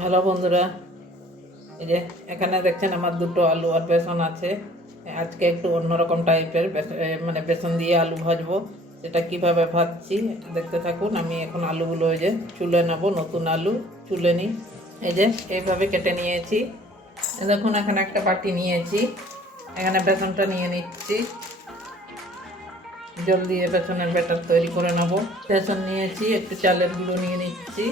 Hello বন্ধুরা, এই যে এখানে দেখছেন আমার দুটো আলু আর বেসন আছে। আজকে একটু অন্যরকম টাইপের মানে বেসন দিয়ে আলু ভাজবো। সেটা কীভাবে ভাজছি দেখতে থাকুন। আমি এখন আলুগুলো ওই যে চুলে নেব, নতুন আলু চুলে নিই। এই যে এইভাবে কেটে নিয়েছি। দেখুন, এখানে একটা বাটি নিয়েছি। এখানে বেসনটা নিয়ে নিচ্ছি। জল দিয়ে বেসনের ব্যাটার তৈরি করে নেব। বেসন নিয়েছি, একটু চালের গুঁড়ো নিয়ে নিচ্ছি।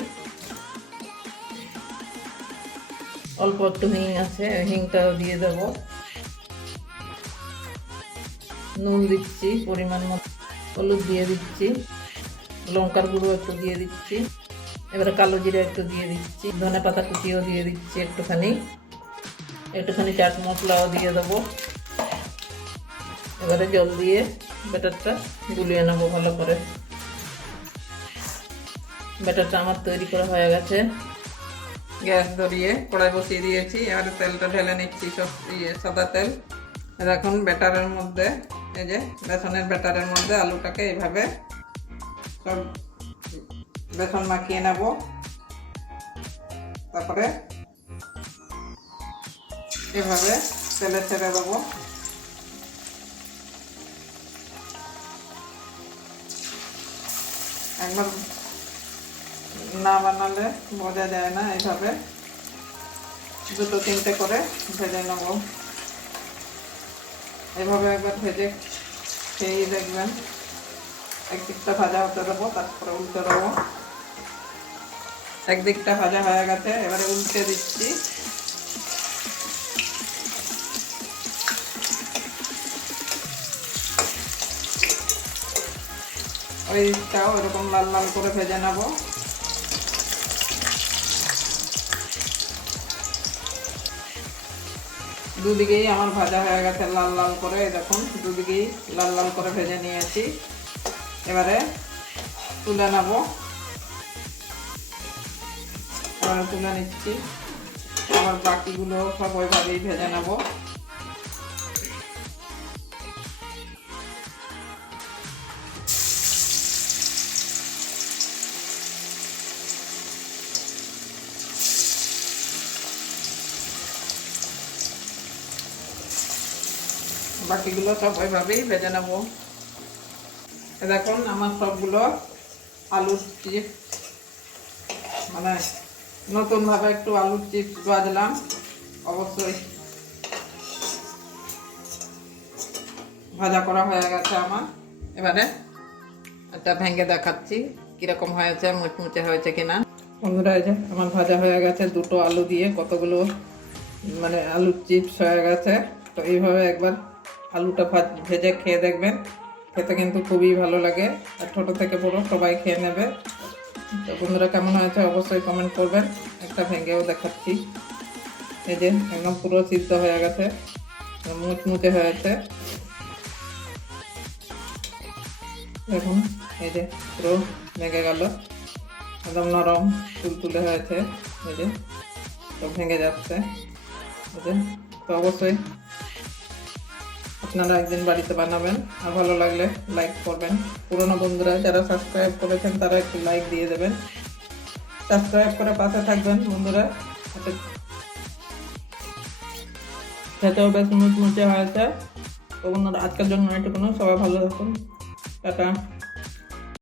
অল্প একটু হিং আছে, হিংটাও দিয়ে দেব। নুন দিচ্ছি, পরিমাণ মতো হলুদ দিয়ে দিচ্ছি। লঙ্কার গুঁড়ো একটু দিয়ে দিচ্ছি। এবারে কালো জিরা একটু দিয়ে দিচ্ছি। ধনে পাতা কুচিও দিয়ে দিচ্ছি একটুখানি। একটুখানি চাট মশলাও দিয়ে দেবো। এবারে জল দিয়ে ব্যাটারটা গুলিয়ে নেব ভালো করে। ব্যাটারটা আমার তৈরি করা হয়ে গেছে। গ্যাস ধরিয়ে কড়াই বসিয়ে দিয়েছি এবারে তেলটা ঢেলে নিচ্ছি সব ইয়ে সাদা তেল। আর এখন ব্যাটারের মধ্যে, এই যে বেসনের ব্যাটারের মধ্যে আলুটাকে এইভাবে সব বেসন মাখিয়ে নেব। তারপরে এভাবে তেলে ছেড়ে দেবো। একবার না বানালে বোঝা যায় না এইভাবে। দুটো তিনটে করে ভেজে নেব। এভাবে একবার ভেজে খেয়ে দেখবেন। একদিকটা ভাজা হতে দেবো, তারপরে উল্টে দেবো। একদিকটা ভাজা হয়ে গেছে, এবারে উল্টে দিচ্ছি। ওই দিকটাও এরকম লাল লাল করে ভেজে নেব। দুদিকেই আমার ভাজা হয়ে গেছে লাল লাল করে দেখুন, দুদিকেই লাল লাল করে ভেজে নিয়েছি। এবারে তুলে নেব। এবারে তুলে নিচ্ছি। আবার বাকিগুলো সব ওইভাবেই ভেজে নেব। বাকিগুলো সব ওইভাবেই ভেজে নেব। দেখুন, আমার সবগুলো আলুর চিপস মানে নতুনভাবে একটু আলুর চিপস বাজলাম, অবশ্যই ভাজা করা হয়ে গেছে আমার। এবারে এটা ভেঙে দেখাচ্ছি, কীরকম হয়েছে, মুচমুচে হয়েছে কিনা। বন্ধুরা, এই যে আমার ভাজা হয়ে গেছে, দুটো আলু দিয়ে কতগুলো মানে আলুর চিপস হয়ে গেছে। তো এইভাবে একবার আলুটা ভাজ- ভেজে খেয়ে দেখবেন। খেতে কিন্তু খুবই ভালো লাগে। আর ছোটো থেকে বড়ো সবাই খেয়ে নেবে। তো বন্ধুরা, কেমন হয়েছে অবশ্যই কমেন্ট করবেন। একটা ভেঙেও দেখাচ্ছি। এই যে একদম পুরো সিদ্ধ হয়ে গেছে। মুচমুচে হয়েছে। দেখুন, এই যে পুরো ভেঙে গেল। একদম নরম তুলতুলে হয়েছে। এই যে ভেঙে যাচ্ছে। এই যে, তো অবশ্যই আপনারা একদিন বাড়িতে বানাবেন আর ভালো লাগলে লাইক করবেন। পুরোনো বন্ধুরা যারা সাবস্ক্রাইব করেছেন, তারা একটু লাইক দিয়ে দেবেন। সাবস্ক্রাইব করে পাশে থাকবেন বন্ধুরা। খেতেও বেশ মুচমুচে হয়েছে। তো বন্ধুরা, আজকের জন্য এটুকুনো সবাই ভালো থাকুন। টাটা।